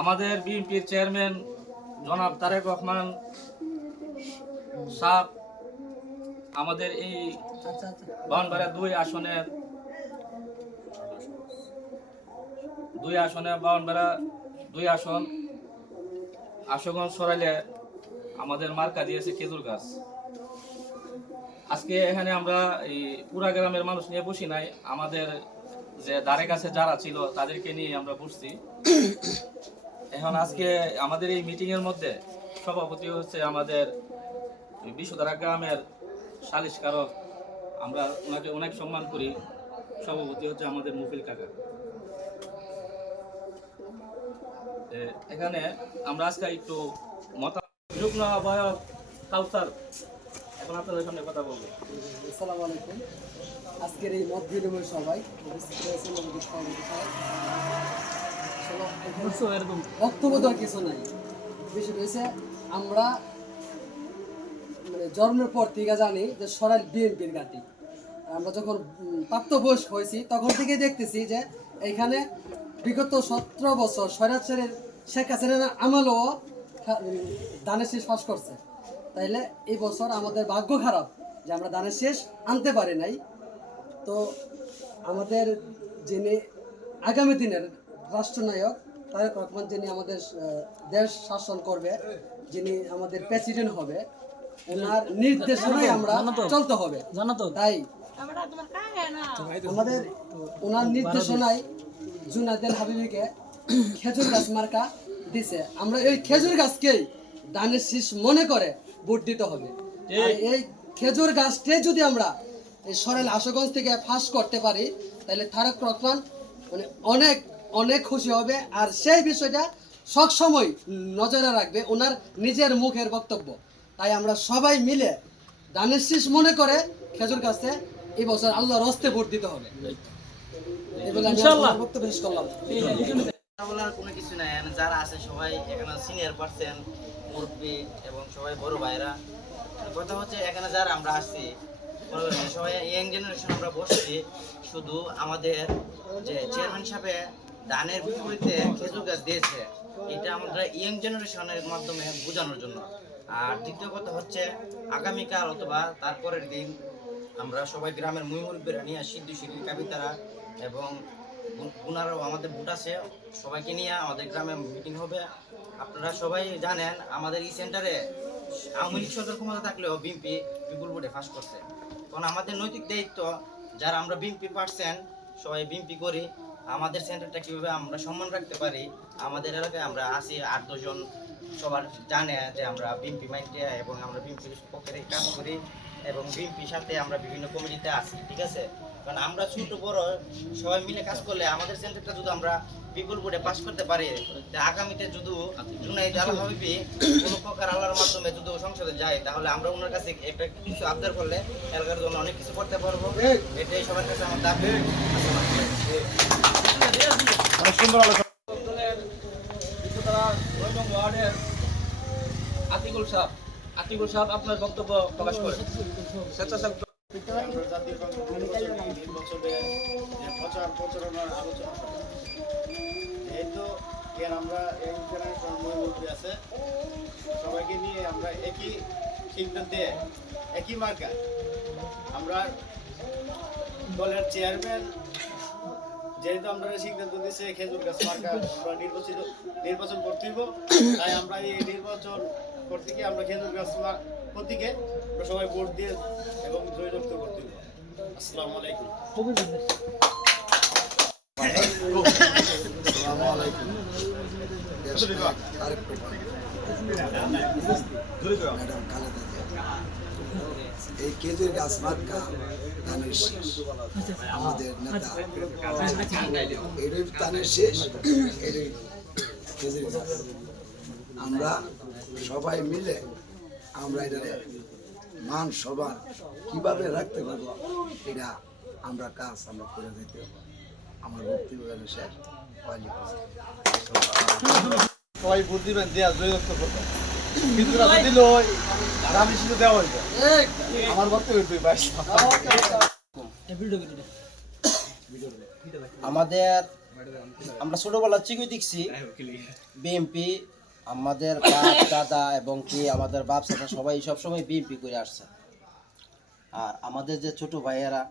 আমাদের বিএনপির চেয়ারম্যান জনাব তারেক রহমান সাহেব আমাদের এই ব্রাহ্মণবাড়িয়া দুই আসনে ব্রাহ্মণবাড়িয়া 2 আসন আশুগঞ্জ সরাইলে আমাদের মার্কা দিয়েছে খেজুর গাছ। আজকে এখানে আমরা এই পুরা গ্রামের মানুষ নিয়ে বসি নাই, আমাদের যে ধারে কাছে যারা ছিল তাদেরকে নিয়ে আমরা বসছি। এখন আজকে আমাদের এই মিটিং এর মধ্যে সভাপতি হচ্ছে আমাদের বিশ্বধারা গ্রামের সালিশকারক, আমরা ওনাকে অনেক সম্মান করি। সভাপতি হচ্ছে আমাদের মুফিল কাকা। এখানে আমরা আজকে একটু যুগ্ম আহ্বায়ক কাউসার এখন আপনাদের সামনে কথা বলবো। আসসালামু আলাইকুম। আজকের এই মত বিনিময় সভায় বক্তব্য দেওয়ার কিছু নাই। বিষয় হয়েছে আমরা মানে জন্মের পর থেকে জানি যে সরাইল বিএনপির ঘাঁটি। আমরা যখন প্রাপ্তবয়স্ক হয়েছি তখন থেকেই দেখতেছি যে এখানে বিগত 17 বছর স্বৈরাচারের শেখ হাসিনা আমলও ধানের শীষ পাস করছে। তাইলে এই বছর আমাদের ভাগ্য খারাপ যে আমরা ধানের শীষ আনতে পারি নাই। তো আমাদের যিনি আগামী দিনের রাষ্ট্রনায়ক তারেক রহমান, যিনি আমাদের দেশ শাসন করবে, যিনি আমাদের প্রেসিডেন্ট হবে, ওনার নির্দেশনায় আমরা চলতে হবে। তাই আমাদের ওনার নির্দেশনায় জুনায়েদ হাবিবিকে খেজুর গাছ মার্কা দিছে। আমরা এই খেজুর গাছকেই ধানের শীষ মনে করে ভোট দিতে হবে। আর এই খেজুর গাছটাই যদি আমরা এই সরাইল আশুগঞ্জ থেকে ফাঁস করতে পারি তাহলে তারেক রহমান মানে অনেক অনেক খুশি হবে। আর সেই বিষয়টা সবসময় নজরে রাখবে ওনার নিজের মুখের বক্তব্য। তাই আমরা সবাই মিলে ধানের শীষ মনে করে খেজুর গাছে এই বছর আল্লাহর হস্তে ভোট দিতে হবে। ইনশাআল্লাহ বক্তব্য শেষ করলাম। বলার কোনো কিছু নাই, যারা আছে সবাই এখানে সিনিয়র পার্সন, মুরব্বী এবং সবাই বড় ভাইরা। কথা হচ্ছে এখানে যারা আমরা আসছি সবাই ইয়াং জেনারেশন, আমরা বসছি শুধু আমাদের যে চেয়ারম্যান সাহেব ধানের বিপরীতে খেজুর গাছ দিয়েছে, এটা আমরা ইয়াং জেনারেশনের মাধ্যমে বোঝানোর জন্য। আর দ্বিতীয় কথা হচ্ছে আগামীকাল অথবা তারপরের দিন আমরা সবাই গ্রামের মুরব্বীরা নিয়ে সিদ্ধি কাবিতারা এবং ওনারাও আমাদের ভোট আছে, সবাইকে নিয়ে আমাদের গ্রামে মিটিং হবে। আপনারা সবাই জানেন আমাদের এই সেন্টারে আওয়ামী লীগ সরকার ক্ষমতা থাকলেও বিএনপি বিপুল ভোটে ফাঁস করছে। কারণ আমাদের নৈতিক দায়িত্ব, যারা আমরা বিএনপি পার্সেন্ট সবাই বিএনপি করি, আমাদের সেন্টারটা কীভাবে আমরা সম্মান রাখতে পারি। আমাদের এলাকায় আমরা আছি 8-10 জন, সবার জানে যে আমরা বিএনপি মাইন্ডে এবং আমরা বিএনপির পক্ষে কাজ করি এবং বিএনপির সাথে আমরা বিভিন্ন কমিটিতে আছি, ঠিক আছে। কারণ আমরা ছোট বড় সবাই মিলে কাজ করলে আমাদের সেন্টারটা যদি আমরা বিপুল ভোটে পাস করতে পারি, আগামীতে যদি জুনায়েদ হাবিবি কোনো প্রকার আল্লাহর মাধ্যমে যদি সংসদে যায়, তাহলে আমরা ওনার কাছে একটা কিছু আবদার করলে এলাকার জন্য অনেক কিছু করতে পারবো। এটাই সবার কাছে আমার দাবি। আতিকুল সাহেব আপনার বক্তব্য প্রকাশ করেন। প্রচারণার আলোচনা করি, যেহেতু আমরা এই জেনারেশন আছে সবাইকে নিয়ে আমরা একই সিদ্ধান্তে একই মার্কা আমরা দলের চেয়ারম্যান, যেহেতু আমরা সিদ্ধান্ত দিয়েছে খেজুর গাছ মার্কা আমরা নির্বাচন করতে হইব, তাই আমরা এই নির্বাচন করতে গিয়ে আমরা খেজুর গাছ প্রতীকে আমরা সবাই ভোট দিয়ে এবং জয়যুক্ত করতে হইব। আসসালামু আলাইকুম। এই খেজুর গাছ মার্কা ধানের শেষ, আমাদের নেতা এটাই ধানের শেষ, এটাই খেজুর গাছ। আমরা সবাই মিলে আমরা এটা মান সবার কিভাবে রাখতে পারবো, এটা আমরা কাজ আমরা করে দিতে হবে। আমার বক্তব্য শেষ। সবাই ভোট দিবেন, দেওয়া জয়যুক্ত করবেন, কিন্তু দিল আমি শুধু দেওয়া হইবে আমার বক্তব্য তুই আমাদের আমরা ছোটবেলা চিকুই দেখছি বিএমপি আমাদের বাপ দাদা এবং কি আমাদের বাপ চাচা সবাই সবসময় বিএমপি করে আসছে। আর আমাদের যে ছোট ভাইয়েরা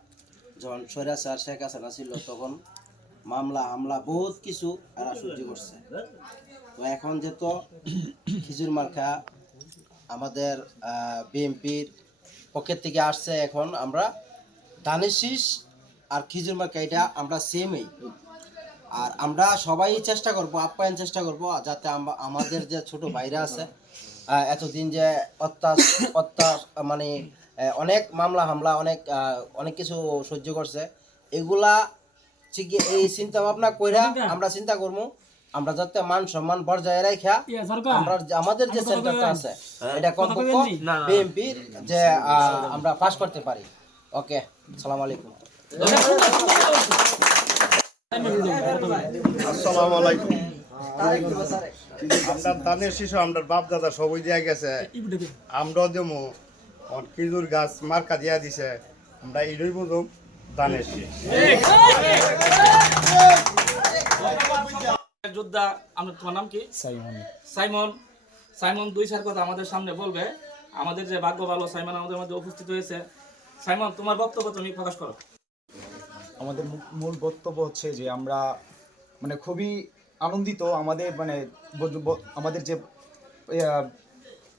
যখন স্বৈরাচার শেখ হাসিনা ছিল তখন মামলা হামলা বহুত কিছু এরা সহ্য করছে। তো এখন যেহেতু খিচুড়ি মার্কা আমাদের বিএমপির পকেট থেকে আসছে, এখন আমরা ধানের শীষ আর খিচুড়ি মার্কা এটা আমরা সেমই। আর আমরা সবাই চেষ্টা করব, আপ্যায়ন চেষ্টা করব যাতে আমাদের যে ছোট ভাইরা আছে এতদিন যে মানে অনেক মামলা হামলা অনেক কিছু সহ্য করছে, এগুলা এই চিন্তা ভাবনা কইরা আমরা চিন্তা করবো আমরা যাতে মান সম্মান বজায় রাখা আমরা আমাদের যে সেন্টারটা আছে এটা কমপক্ষে বিএমপির যে আমরা পাস করতে পারি। ওকে, আসসালামু আলাইকুম। আসসালামু আলাইকুম। আমরা ধানের শিশু আমরা বাপ দাদা সবই দিয়া গেছে, আমরাও যেমন খেজুর গাছ মার্কা দিয়া দিছে, আমরা এটাই বুঝুম ধানের শীষ। যোদ্ধা আমরা, তোমার নাম কি? সাইমন। সাইমন 2-4 কথা আমাদের সামনে বলবে। আমাদের যে ভাগ্য ভালো সাইমন আমাদের মধ্যে উপস্থিত হয়েছে। সাইমন, তোমার বক্তব্য তুমি প্রকাশ করো। আমাদের মূল বক্তব্য হচ্ছে যে আমরা মানে খুবই আনন্দিত। আমাদের যে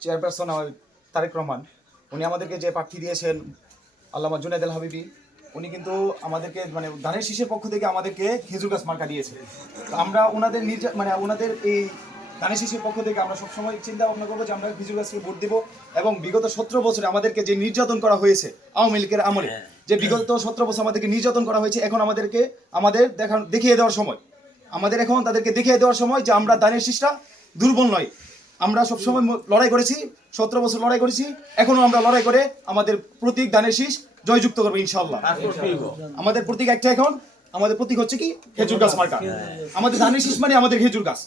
চেয়ারপারসন তারেক রহমান, উনি আমাদেরকে যে প্রার্থী দিয়েছেন আল্লামা জুনায়েদ আল হাবিবি, উনি কিন্তু আমাদেরকে মানে ধানের শীষের পক্ষ থেকে আমাদেরকে খেজুর গাছ মার্কা দিয়েছে। তো আমরা ওনাদের ওনাদের এই ধানের শীষের পক্ষ থেকে আমরা সবসময় চিন্তা ভাবনা করবো যে আমরা খেজুর গাছকে ভোট দেবো। এবং বিগত 17 বছরে আমাদেরকে যে নির্যাতন করা হয়েছে আওয়ামী লীগের আমলে, যে বিগত 17 বছর আমাদেরকে নির্যাতন করা হয়েছে, এখন আমাদের দেখিয়ে দেওয়ার সময়, তাদেরকে দেখিয়ে দেওয়ার সময় যে আমরা ধানের শীষটা দুর্বল নয়। আমরা সবসময় লড়াই করেছি, 17 বছর লড়াই করেছি, এখনো আমরা লড়াই করে আমাদের প্রতীক ধানের শীষ জয়যুক্ত করবো ইনশাআল্লাহ। আমাদের প্রতীক একটা, এখন আমাদের প্রতীক হচ্ছে কি খেজুর গাছ মার্কা। আমাদের ধানের শীষ মানে আমাদের খেজুর গাছ,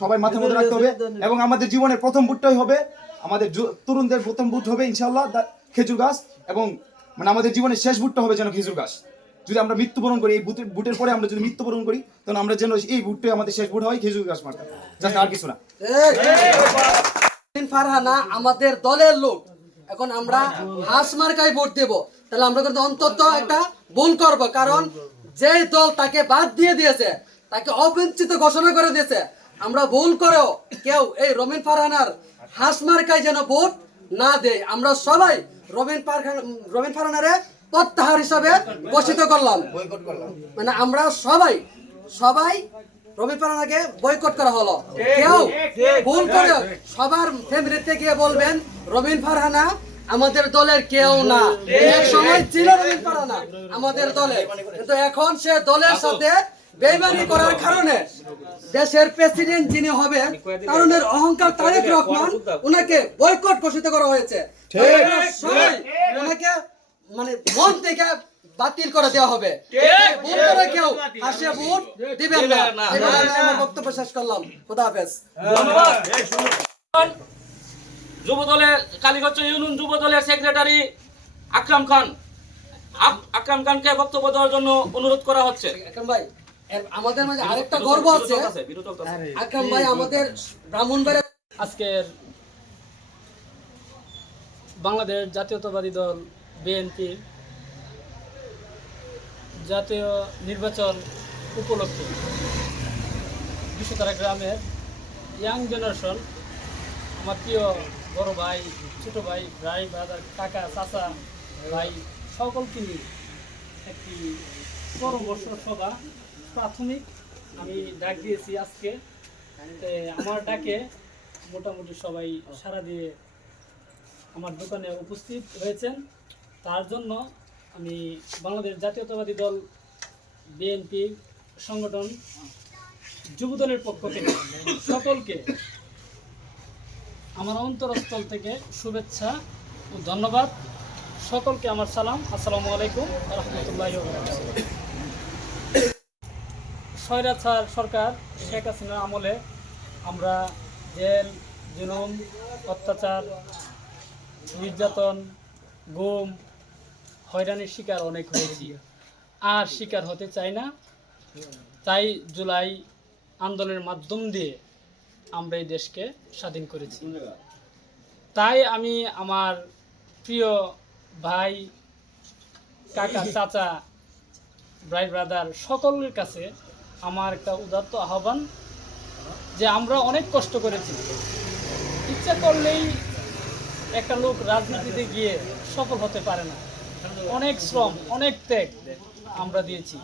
সবাই মাথায় মধ্যে রাখতে হবে। এবং আমাদের জীবনের প্রথম ভোটটাই হবে, আমাদের তরুণদের প্রথম ভোট হবে ইনশাআল্লাহ খেজুর গাছ, এবং মানে আমাদের জীবনের শেষ ভোটটা হবে যেন খেজুর গাছ। যদি আমরা মৃত্যুবরণ করি এই ভোটের পরে, আমরা যদি মৃত্যুবরণ করি, তাহলে আমরা যেন এই ভোটটাই আমাদের শেষ ভোট হয় খেজুর গাছ মার্কা, জাস্ট আর কিছু না। ফারহানা আমাদের দলের লোক, এখন আমরা হাঁস মার্কায় ভোট দেব, তাহলে আমরা কিন্তু অন্তত একটা ভুল করব। কারণ যে দল তাকে বাদ দিয়ে দিয়েছে, তাকে অবঞ্চিত ঘোষণা করে দিয়েছে, আমরা ভুল করেও কেউ এই রবিন ফারহানার হাঁস মার্কায় যেন ভোট না দেয়। আমরা সবাই রবিন ফারহানারে প্রত্যাহার হিসাবে ঘোষিত করলাম, মানে আমরা সবাই রবিন ফারহানাকে বয়কট করা হলো। কেউ ভুল করে সবার ফ্যামিলিতে গিয়ে বলবেন রবিন ফারহানা আমাদের দলের কেউ না। এক সময় ছিল রবিন ফারহানা আমাদের দলে, কিন্তু এখন সে দলের সাথে বেইমানি করার কারণে দেশের প্রেসিডেন্ট যিনি হবে তারুণের অহংকার তারেক রহমান, ওনাকে বয়কট ঘোষিত করা হয়েছে। সবাই ওনাকে মানে মন থেকে বাতিল করে দেওয়া হবে। ভোট করে কেউ হাসিয়া ভোট দিবেন না। আমার বক্তব্য শেষ করলাম। খোদা হাফেজ। ধন্যবাদ। যুব দলের কালীগঞ্জ ইউনিয়ন যুব দলের সেক্রেটারি আকরাম খানকে বক্তব্য দেওয়ার জন্য অনুরোধ করা হচ্ছে। আকরাম ভাই, আমাদের মাঝে আরেকটা গর্ব আছে। আকরাম ভাই আমাদের ব্রাহ্মণবাড়িয়া আজকের বাংলাদেশ জাতীয়তাবাদী দল বিএনপি জাতীয় নির্বাচন উপলক্ষে বিশ্বতারা গ্রামের ইয়াং জেনারেশন, আমার প্রিয় বড় ভাই, ছোট ভাই, ব্রাদার, কাকা, চাচা, ভাই সকলকে নিয়ে একটি পরামর্শ সভা প্রাথমিক আমি ডাক দিয়েছি আজকে। আমার ডাকে মোটামুটি সবাই সাড়া দিয়ে আমার দোকানে উপস্থিত হয়েছেন। তার জন্য আমি বাংলাদেশ জাতীয়তাবাদী দল বিএনপি সংগঠন যুবদলের পক্ষ থেকে সকলকে আমার অন্তরস্থল থেকে শুভেচ্ছা ও ধন্যবাদ। সকলকে আমার সালাম, আসসালামু আলাইকুম রহমতুল্লাহি ওয়া বারাকাতুহু। স্বৈরাচার সরকার শেখ হাসিনার আমলে আমরা জেল, জুলুম, অত্যাচার, নির্যাতন, গুম, হয়রানির শিকার অনেক হয়েছি, আর শিকার হতে চাই না। তাই জুলাই আন্দোলনের মাধ্যম দিয়ে আমরা এই দেশকে স্বাধীন করেছি। তাই আমি আমার প্রিয় ভাই, কাকা, চাচা, ভাই ব্রাদার সকলের কাছে আমার একটা উদাত্ত আহ্বান যে আমরা অনেক কষ্ট করেছি। ইচ্ছা করলেই একটা লোক রাজনীতিতে গিয়ে সফল হতে পারে না। অনেক শ্রম, অনেক ত্যাগ আমরা দিয়েছি।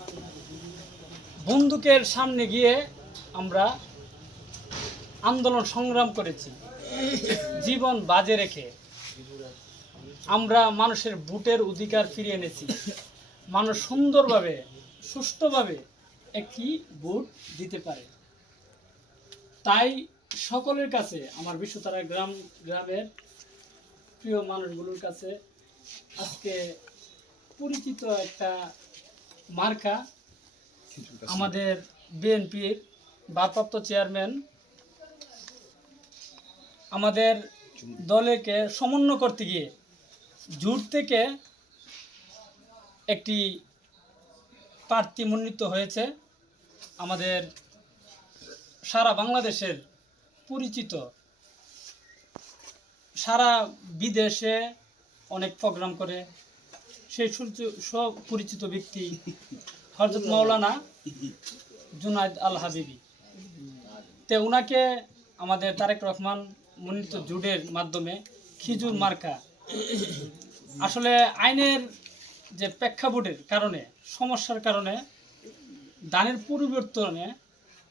বন্দুকের সামনে গিয়ে আমরা আন্দোলন সংগ্রাম করেছি। জীবন বাজে রেখে আমরা মানুষের ভোটের অধিকার ফিরিয়ে এনেছি। মানুষ সুন্দরভাবে, সুষ্ঠুভাবে একটি ভোট দিতে পারে। তাই সকলের কাছে, আমার বিশ্বতারা গ্রামের প্রিয় মানুষগুলোর কাছে আজকে পরিচিত একটা মার্কা আমাদের বিএনপির ভারপ্রাপ্ত চেয়ারম্যান আমাদের দলকে সমন্বয় করতে গিয়ে জোট থেকে একটি প্রার্থী মনোনীত হয়েছে। আমাদের সারা বাংলাদেশের পরিচিত, সারা বিদেশে অনেক প্রোগ্রাম করে সেই সব পরিচিত ব্যক্তি হযরত মাওলানা জুনায়েদ আল হাবিবি। তে ওনাকে আমাদের তারেক রহমান মনোনীত জোটের মাধ্যমে খিজুর মার্কা, আসলে আইনের যে প্রেক্ষাপটের কারণে, সমস্যার কারণে দানের পরিবর্তনে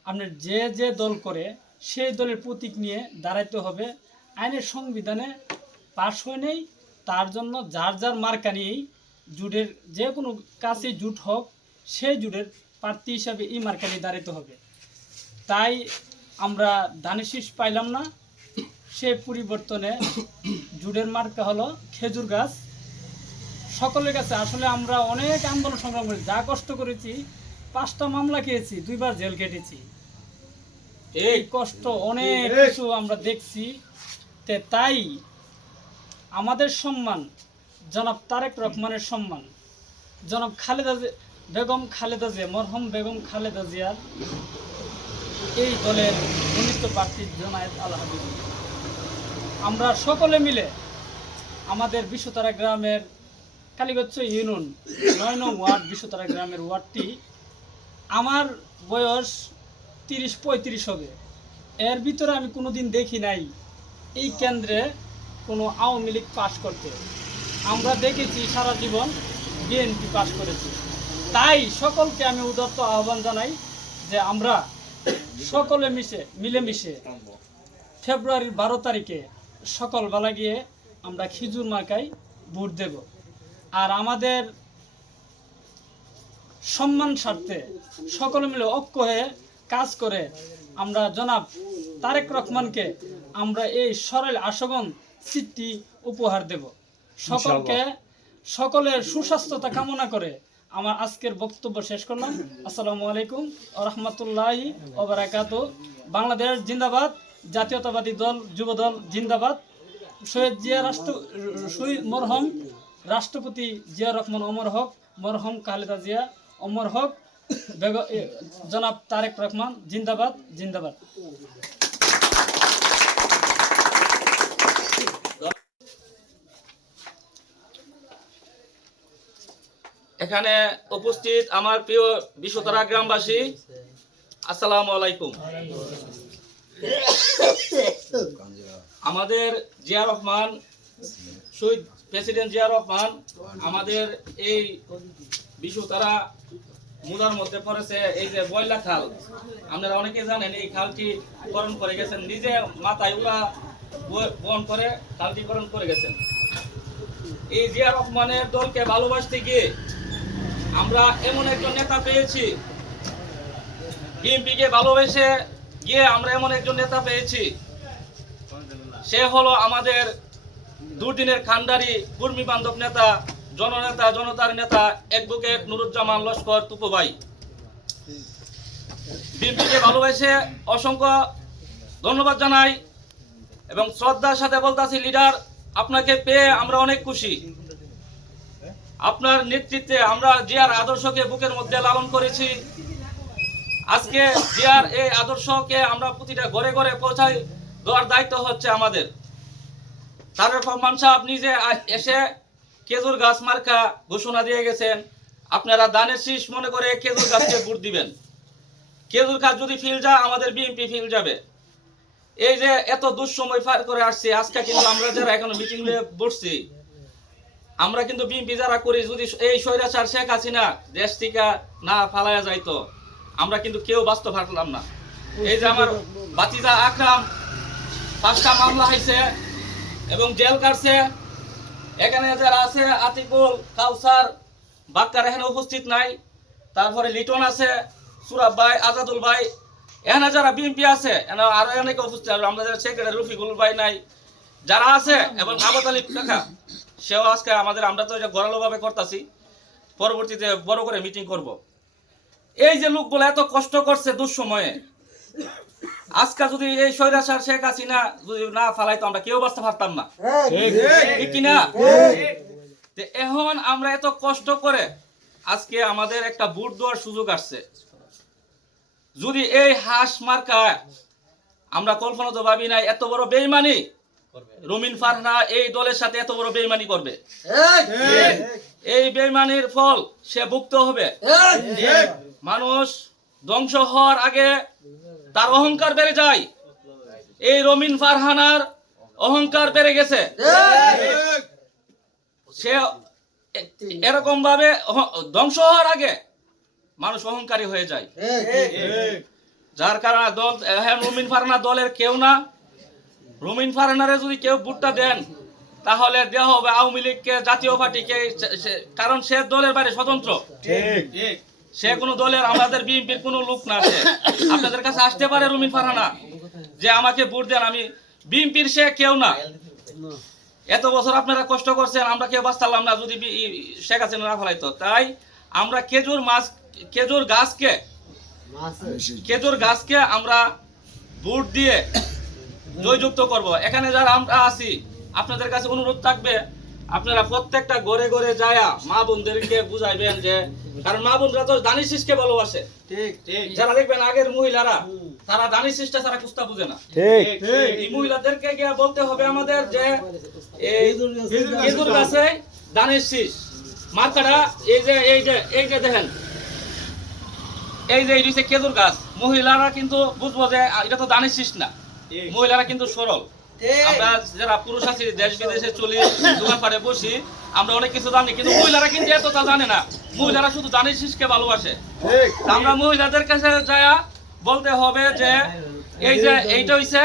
আপনার যে যে দল করে সেই দলের প্রতীক নিয়ে দাঁড়াইতে হবে। আইনের সংবিধানে পাশ হয় নেই, তার জন্য যার যার মার্কা নিয়েই জোটের যে কোনো কাছে জোট হোক সেই জোটের প্রার্থী হিসাবে এই মার্কা নিয়ে দাঁড়াইতে হবে। তাই আমরা ধানের শীষ পাইলাম না, সেই পরিবর্তনে জোটের মার্কা হলো খেজুর গাছ। সকলের কাছে আসলে আমরা অনেক আন্দোলন সংগ্রাম করেছি, যা কষ্ট করেছি, 5টা মামলা খেয়েছি, 2বার জেল কেটেছি। এই কষ্ট অনেক কিছু আমরা দেখছি। তাই আমাদের সম্মান জনাব তারেক রহমানের সম্মান, জনাব বেগম খালেদা জিয়া, মরহুম বেগম খালেদা জিয়ার এই দলের মনোনীত প্রার্থী জুনায়েদ আল হাবিবি, আমরা সকলে মিলে আমাদের বিশ্বতারা গ্রামের কালীগচ্ছ ইউনিয়ন 9 নং ওয়ার্ড, বিশ্বতারা গ্রামের ওয়ার্ডটি, আমার বয়স 30-35 হবে। এর ভিতরে আমি কোনোদিন দেখি নাই এই কেন্দ্রে কোনো আওয়ামী লীগ পাশ করতে। আমরা দেখেছি সারা জীবন বিএনপি পাশ করেছি। তাই সকলকে আমি উদাত্ত আহ্বান জানাই যে আমরা সকলে মিলেমিশে ফেব্রুয়ারির 12 তারিখে সকালবেলা গিয়ে আমরা খিজুর মার্কায় ভোট দেব। আর আমাদের সম্মান স্বার্থে সকলে মিলে ঐক্য হয়ে কাজ করে আমরা জনাব তারেক রহমানকে আমরা এই সরল আশাবান সিটটি উপহার দেব। সকলের সুস্বাস্থ্যতা কামনা করে আমার আজকের বক্তব্য শেষ করলাম। আসসালামু আলাইকুম ওয়া রাহমাতুল্লাহি ওয়া বারাকাতুহু। বাংলাদেশ জিন্দাবাদ, জাতীয়তাবাদী দল যুবদল জিন্দাবাদ। শহীদ মরহুম রাষ্ট্রপতি জিয়া রহমান অমর হক, মরহুম খালেদা জিয়া অমর হক, জনাব তারেক রহমান জিন্দাবাদ জিন্দাবাদ। এখানে উপস্থিত আমার প্রিয় বিশ্বতারা গ্রামবাসী, আসসালামু আলাইকুম। আমাদের জিয়া রহমান, শহীদ প্রেসিডেন্ট জিয়া রহমান আমাদের এই বিশ্বতারা মুদার মধ্যে পড়েছে এই যে বয়লা খাল, আপনারা অনেকে জানেন এই খালটি করণ করে গেছেন, নিজে মাথায় উড়া বহন করে খালটি করণ করে গেছেন। এই জিয়া রহমানের দলকে ভালোবাসতে গিয়ে আমরা এমন একজন নেতা পেয়েছি, বিএনপিকে ভালোবেসে গিয়ে আমরা এমন একজন নেতা পেয়েছি, সে হলো আমাদের দুর্দিনের খান্ডারি কর্মী বান্ধব নেতা, জননেতা, জনতার নেতা অ্যাডভোকেট নুরুজ্জামান লস্কর তুপো ভাই। বিএনপিকে ভালোবেসে অসংখ্য ধন্যবাদ জানাই এবং শ্রদ্ধার সাথে বলতাছি, লিডার আপনাকে পেয়ে আমরা অনেক খুশি। আপনার নেতৃত্বে আমরা জিয়ার আদর্শকে বুকের মধ্যে লালন করেছি। আজকে জিয়ার এই আদর্শকে আমরা প্রতিটা ঘরে ঘরে পৌঁছাই দেওয়ার দায়িত্ব হচ্ছে আমাদের। তারেক রহমান সাহেব নিজে এসে খেজুর গাছ মার্কা ঘোষণা দিয়ে গেছেন, আপনারা দানের শীষ মনে করে খেজুর গাছকে ভোট দিবেন। খেজুর গাছ যদি ফিল যায় আমাদের বিএনপি ফিল যাবে। এই যে এত দুঃসময় পার করে আসছে, আজকে কিন্তু আমরা যারা এখনো মিটিং এ বসছি, আমরা কিন্তু বিএনপি যারা করি, যদি এই স্বৈরাচার শেখ হাসিনা দেশ থেকে না ফালাইয়া যাইতো, আমরা কিন্তু কেউ বাঁচতে পারলাম না। এই যে আমার বাতিজা আকরাম 5টা মামলা হয়েছে এবং জেল কাটছে। এখানে যারা আছে আতিকুল, কাউসার, বাক্কার এখানে উপস্থিত নাই, তারপরে লিটন আছে, সুরাব ভাই, আজাদুল ভাই, এখানে যারা বিএনপি আছে আরো অনেকে উপস্থিত, আমাদের সেক্রেটারি রফিকুল ভাই নাই, যারা আছে এবং আবাদ আলী কাকা সেও আজকে আমাদের, আমরা তো গড়ালো ভাবে করতেছি, পরবর্তীতে বড় করে মিটিং করব। এই যে লোকগুলো এত কষ্ট করছে দুঃসময়ে, আজকে যদি এই স্বৈরাচার শেখ হাসিনা যদি না ফালাইতো আমরা কেউ বাঁচতে পারতাম না, ঠিক কিনা? এখন আমরা এত কষ্ট করে আজকে আমাদের একটা ভোট দেওয়ার সুযোগ আসছে। যদি এই হাঁস মার্কায় আমরা কল্পনা তো ভাবি নাই এত বড় বেইমানি রুমিন ফারহানা এই দলের সাথে এত বড় বেইমানি করবে। এই বেইমানির ফল সে ভুগতে হবে। মানুষ ধ্বংস হওয়ার আগে তার অহংকার বেড়ে যায়। এই রুমিন ফারহানার অহংকার বেড়ে গেছে। সে এরকম ভাবে ধ্বংস হওয়ার আগে মানুষ অহংকারী হয়ে যায়, যার কারণে দল রুমিন ফারহানা দলের কেউ না। রুমিন ফারহানারে যদি কেউ ভোটটা দেন তাহলে দেওয়া হবে আওয়ামী লীগকে, জাতীয় পার্টিকে, কারণ সে দলের বাইরে স্বতন্ত্র, সে কোনো দলের, আমাদের বিএনপির কোনো লোক না। আপনাদের কাছে আসতে পারে রুমিন ফারহানা যে আমাকে ভোট দেন, আমি বিএনপির সে কেউ না। এত বছর আপনারা কষ্ট করছেন, আমরা কেউ বাঁচতাম না যদি শেখ হাসিনা না ফেলাইতো। তাই আমরা খেজুর গাছকে আমরা ভোট দিয়ে জয়যুক্ত করব। এখানে যারা আমরা আছি আপনাদের কাছে অনুরোধ থাকবে, আপনারা প্রত্যেকটা ঘরে ঘরে যায়া মা বোনদেরকে বুঝাইবেন যে, কারণ মা বোনরা তো দানিশ শীষকে ভালোবাসে। যারা দেখবেন আগের মহিলারা তারা দানিশ শীষটা ছাড়া কুস্তা বুঝে না। এই মহিলাদেরকে গিয়ে বলতে হবে আমাদের যে খেজুর গাছে দানিশ শীষ মার্কাটা, এই যে দেখেন, এই যে এই খেজুর গাছ, মহিলারা কিন্তু বুঝবো যে এটা তো দানিশ শীষ না, মহিলারা কিন্তু সরল। আমরা যারা পুরুষ আছি দেশ বিদেশে চলি, দোকানপাটে বসি, আমরা অনেক কিছু জানি, কিন্তু মহিলারা কিন্তু এতটা জানে না। মহিলারা শুধু দানিশ শীষকে ভালোবাসে। আমরা মহিলাদের কাছে যায়া বলতে হবে যে এই যে এইটা হইছে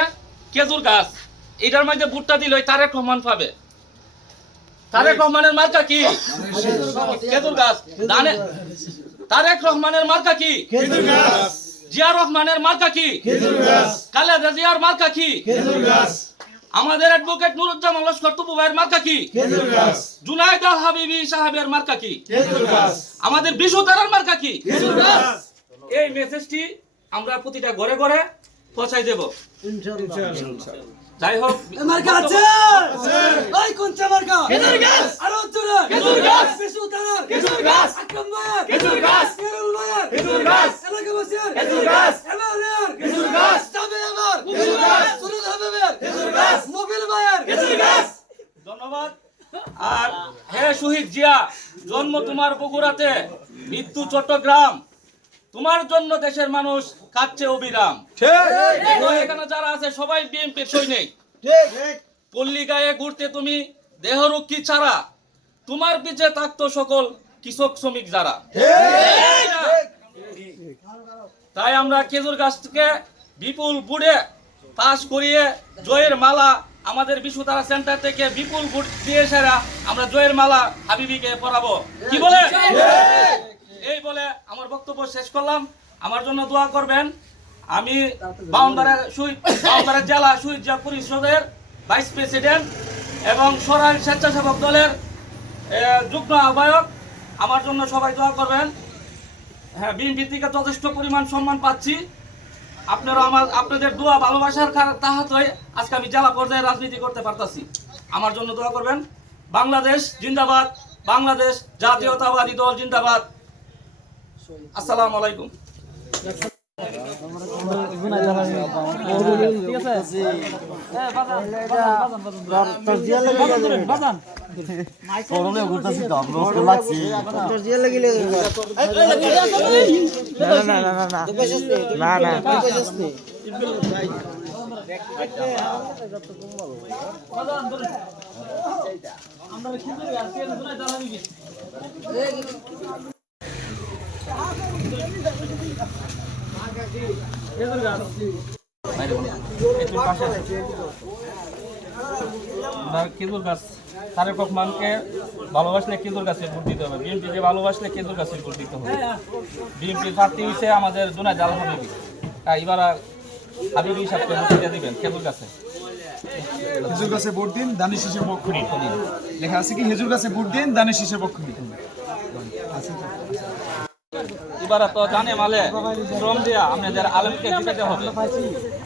খেজুর গাছ, এটার মধ্যে ভুট্টা দিলে তারেক রহমান পাবে। তারেক রহমানের মার্কা কি? খেজুর গাছ। তারেক রহমানের মার্কা কি? খেজুর গাছ। জিয়া রহমানের মার্কা কি? খেজুর গাছ। খালেদা জিয়ার মার্কা কি? খেজুর গাছ। আমাদের অ্যাডভোকেট নুরুজ্জামান লস্কর টুপু ভাইয়ের মার্কা কি? খেজুর গাছ। জুনায়েদ আল হাবিবি সাহেবের মার্কা কি? খেজুর গাছ। আমাদের বিশুতারার মার্কা কি? খেজুর গাছ। এই মেসেজটি আমরা প্রতিটা ঘরে ঘরে পৌঁছাই দেব ইনশাআল্লাহ। যাই হোক, মার্কা আছে ওই কোনটা মার্কা? খেজুর গাছ। আরো জোরে খেজুর গাছ। বিশুতারার খেজুর গাছ। আকরাম ভাইয়ের খেজুর গাছ। কেরুল ভাইয়ের খেজুর গাছ। এলাকাবাসীর খেজুর গাছ। এমআরএর খেজুর গাছ। তবে আমার খেজুর গাছ। সুরজ হাবিবের খেজুর গাছ। মোবিল ভাইয়ের খেজুর গাছ। ধন্যবাদ। আর হে শহীদ জিয়া, জন্ম তোমার বগুড়াতে, মৃত্যু চট্টগ্রাম, তোমার জন্য দেশের মানুষ কাঁদছে অবিরাম। এখানে যারা আছে সবাই বিএনপির সৈনিক। পল্লী গায়ে ঘুরতে তুমি দেহরক্ষী ছাড়া, তোমার পিছে থাকতো সকল কৃষক শ্রমিক যারা। তাই আমরা খেজুর গাছকে বিপুল বুড়ে পাশ করিয়ে জয়ের মালা আমাদের বিশুতারা সেন্টার থেকে বিপুল ভোট দিয়ে সেরা আমরা জয়ের মালা হাবিবিকে পরাবো। কি বলে? এই বলে আমার বক্তব্য শেষ করলাম। আমার জন্য দোয়া করবেন। আমি বাউন্ডারা জেলা শহীদ জিয়া পরিষদের ভাইস প্রেসিডেন্ট এবং সরাইল স্বেচ্ছাসেবক দলের যুগ্ম আহ্বায়ক। আমার জন্য সবাই দোয়া করবেন। হ্যাঁ, বিএনপি থেকে যথেষ্ট পরিমাণ সম্মান পাচ্ছি। আপনারা আপনাদের দোয়া ভালোবাসার তাহাতে আজকে আমি জেলা পর্যায়ে রাজনীতি করতে পারতাছি। আমার জন্য দোয়া করবেন। বাংলাদেশ জিন্দাবাদ, বাংলাদেশ জাতীয়তাবাদী দল জিন্দাবাদ। আসসালামু আলাইকুম। খেজুর গাছ তারেক রহমানকে ভালোবাসলে খেজুর গাছে ভোট দিতে হবে, বিএনপিকে ভালোবাসলে খেজুর গাছে ভোট দিতে হবে। বিএনপির প্রার্থী হয়েছে আমাদের জুনায়েদ আল হাবিবি, তাই এবার হাবিবি সাহেবকে ভোট দিয়ে দিবেন খেজুর গাছে। হেজুর গাছে ভোট দিন, ধানের শীষের পক্ষ নিন। লেখা আছে কি হেজুর গাছে ভোট দিন, ধানের শীষের পক্ষ নিন। এবার তো জানে মালে শ্রম দিয়া আপনাদের আলমকে জিতাতে হবে।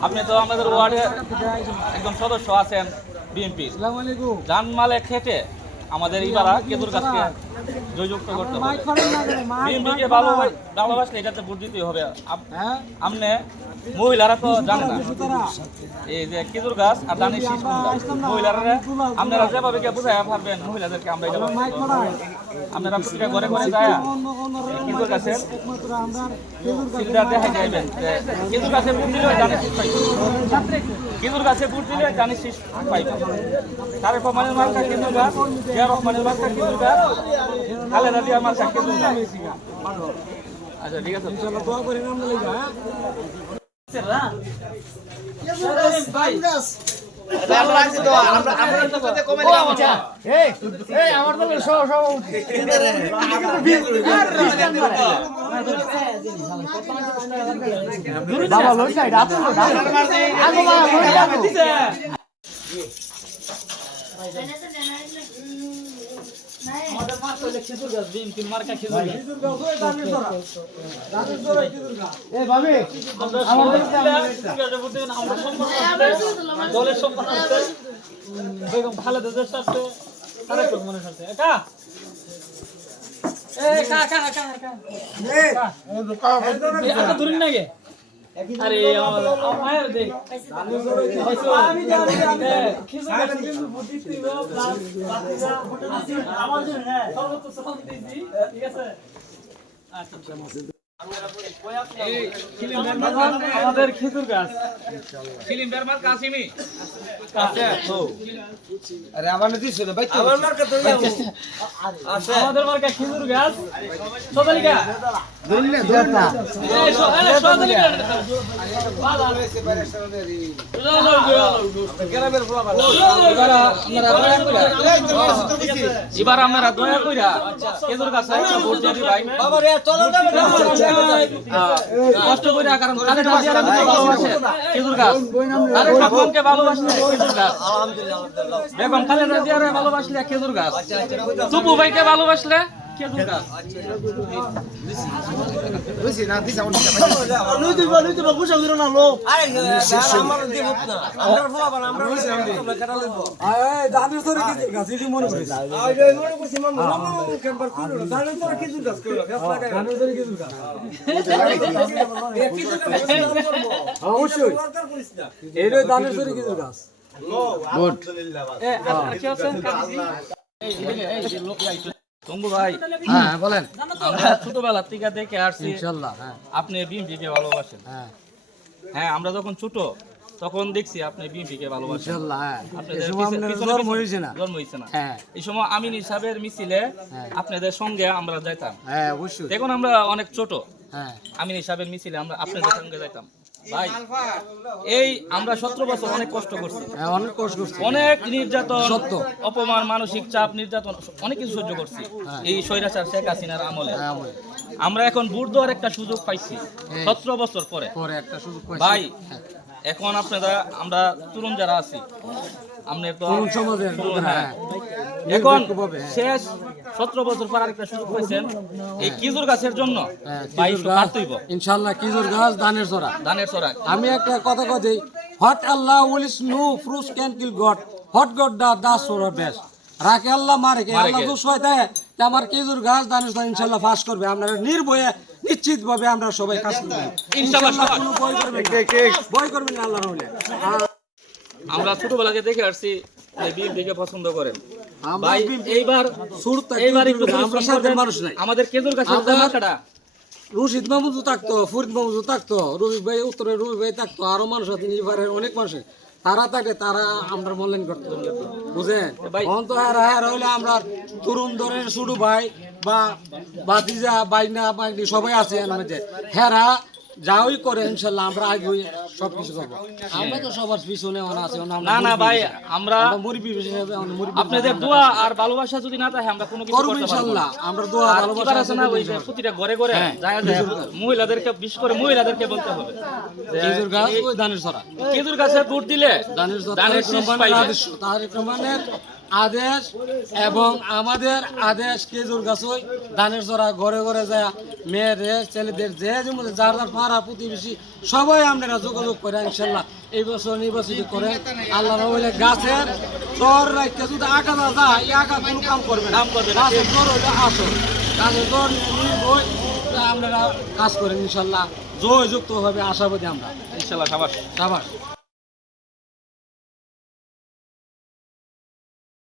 আপনি তো আমাদের ওয়ার্ডের একজন সদস্য আছেন বিএনপি, জান মালে খেটে আমাদের এবার খেজুর গাছকে জয়যুক্ত করতে হবে। বিএনপিকে ভালোবাসলে এটাতে ভোট দিতে হবে। আপনি মহিলারা তো জানে না এই যে খেজুর গাছ আর ধানের শীষ কোনটা। মহিলারা আপনারা যেভাবে বুঝাই পারবেন মহিলাদেরকে, আমরা এটা আপনারা প্রতিটা ঘরে ঘরে যায় খেজুর গাছের সিলটা দেখা যাইবেন। খেজুর গাছে ভোট দিলে ধানের শীষ পাইবে, খেজুর গাছে ভোট দিলে ধানের শীষ পাইবে। তারেক রহমানের মার্কা খেজুর গাছ, জিয়া রহমানের মার্কা খেজুর গাছ, খালেদা জিয়ার মার্কা খেজুর গাছ। আচ্ছা ঠিক আছে, আমাদের মার্কা হলো খেজুর গাছ, বিএনপির মার্কা খেজুর গাছ। দলের সম্মান আছে, বেগম খালেদা জিয়ার সাথে তারেক রহমানের সাথে। ধরুন নাকি আরে মায়ের দেখ ঠিক আছে। আমাদের খেজুর গাছ ফিলিমের মার্কা আসেনি। আমাদের মার্কা খেজুর গাছ। সদালিকা এবার আপনারা দয়া কইরা খেজুর গাছ ভোট দিয়ে দিবেন কষ্ট করে, কারণ খালেদা জিয়ার ভালোবাসে খেজুর গাছ, তারেক রহমানকে ভালোবাসলে খেজুর গাছ, বেগম খালেদা জিয়ার ভালোবাসলে খেজুর গাছ, সুপু ভাইকে ভালোবাসলে খেজুর গাছ। অবশ্যই এইটাই দানের সরি খেজুর গাছ। তঙ্গু ভাই, হ্যাঁ বলেন। আমরা ছোটবেলা থেকে দেখে আসছি ইনশাআল্লাহ। হ্যাঁ আপনি বিএনপিকে ভালোবাসেন। হ্যাঁ হ্যাঁ, আমরা যখন ছোট তখন দেখছি আপনি বিএনপিকে ভালোবাসেন। ইনশাআল্লাহ। হ্যাঁ আপনাদের এই সময় আপনার পিছনে জন্ম হয়েছে না। জন্ম হয়েছে না। হ্যাঁ এই সময় আমিন সাহেবের মিছিলে আপনাদের সঙ্গে আমরা যাইতাম। হ্যাঁ অবশ্যই। দেখুন আমরা অনেক ছোট, হ্যাঁ আমিন সাহেবের মিছিলে আমরা আপনাদের সঙ্গে যাইতাম। ভাই এই আমরা 17 বছর অনেক কষ্ট করছি, হ্যাঁ অনেক কষ্ট করছি, অনেক নির্যাতন, সত্য। অপমান, মানসিক চাপ, নির্যাতন অনেক কিছু সহ্য করছি এই স্বৈরাচার শেখ হাসিনার আমলে। হ্যাঁ বলে আমরা এখন ভোট দেওয়ার একটা সুযোগ পাইছি 17 বছর পরে। পরে একটা সুযোগ পাইছি। ভাই হ্যাঁ। এখন আপনারা আমরা তরুণ যারা আছি, আপনি তো তরুণ সমাজের হ্যাঁ, হ্যাঁ এখন নিরপেক্ষভাবে, হ্যাঁ। শেষ 17 বছর পর আরেকটা সুযোগ পাইছেন এই খেজুর গাছের জন্য। হ্যাঁ, ভাই খেজুর গাছ, কাটতেইব ইনশাআল্লাহ খেজুর গাছ ধানের ছড়া। ধানের ছড়া। আমি একটা কথা কই, what Allah will is no fruits can kill God, what God the সোরা বেস্ট। রাখে আল্লাহ মারে কে, আল্লাহ দুষ হয় তাই আমার খেজুর গাছ ধানের ছড়া ইনশাআল্লাহ ফাঁস করবে। আপনারা নির্ভয়ে নিশ্চিতভাবে আমরা সবাই কাজ করব ইনশাআল্লাহ সবাই। কোনো ভয় করবেন না আল্লাহর হলে। আমরা ছোটবেলাকে দেখে আসছি বিএনপিকে পছন্দ করেন আমরা ভাই। এইবার শুরু থেকে এইবার একটু আমরা পরিশ্রম সাধারণ করবেন। মানুষ নাই। আমাদের কেজুর কাছে আমরা- মার্কাটা রশিদ মাহমুদও থাকতো, ফরিদ মাহমুদও থাকতো, রফিক ভাই উত্তরে রফিক ভাই থাকতো, আরো মানুষ আছে এবারে অনেক মানুষ আছে। তারা থাকে, তারা আমরা মূল্যায়ন করতো, বুঝেন? ভাই- এখন তো হেরা হইলে আমরা তরুণ দরের ছোট ভাই বা বাতিজা বাইনা বাইনি সবাই আছে এর মধ্যে। হেরা যাই করে ইনশাল্লাহ আমরা আগে সবকিছু করবো। আমরা তো সবার পিছনে আছে। না না ভাই, আমরা মুরব্বী হিসেবে আপনাদের দোয়া আর ভালোবাসা যদি না থাকে আমরা কোনো কিছু করবো করতে পারবো না। ইনশাল্লাহ। আমরা দোয়া আর ভালোবাসা এবার আছে না, ওই যে ইনশাল্লাহ। প্রতিটা ঘরে ঘরে যায় মহিলাদেরকে, বিশেষ করে মহিলাদেরকে বলতে হবে যে খেজুর গাছ ওই ধানের ছড়া, খেজুর গাছে ভোট দিলে ধানের ধানের শীষ পাইবে। তারেক রহমানের আদেশ এবং আমাদের আদেশ খেজুর গাছ ওই ধানের ছড়া ঘরে ঘরে যায় মেয়েদের ছেলেদের যে যেমন যার যার পাড়া প্রতিবেশী সবাই আপনারা যোগাযোগ করে ইনশাল্লাহ এই বছর নির্বাচিত করে আল্লাহ রহমতে গাছের চর রাখতে যদি আঁকা না যায় এই আঁকা কোনো কাম করবে না। গাছের চর হইলে আসল, গাছের চর নিয়ে বই আপনারা কাজ করেন ইনশাল্লাহ জয় যুক্ত হবে আশাবাদী আমরা ইনশাআল্লাহ সাবাস। সাবাস।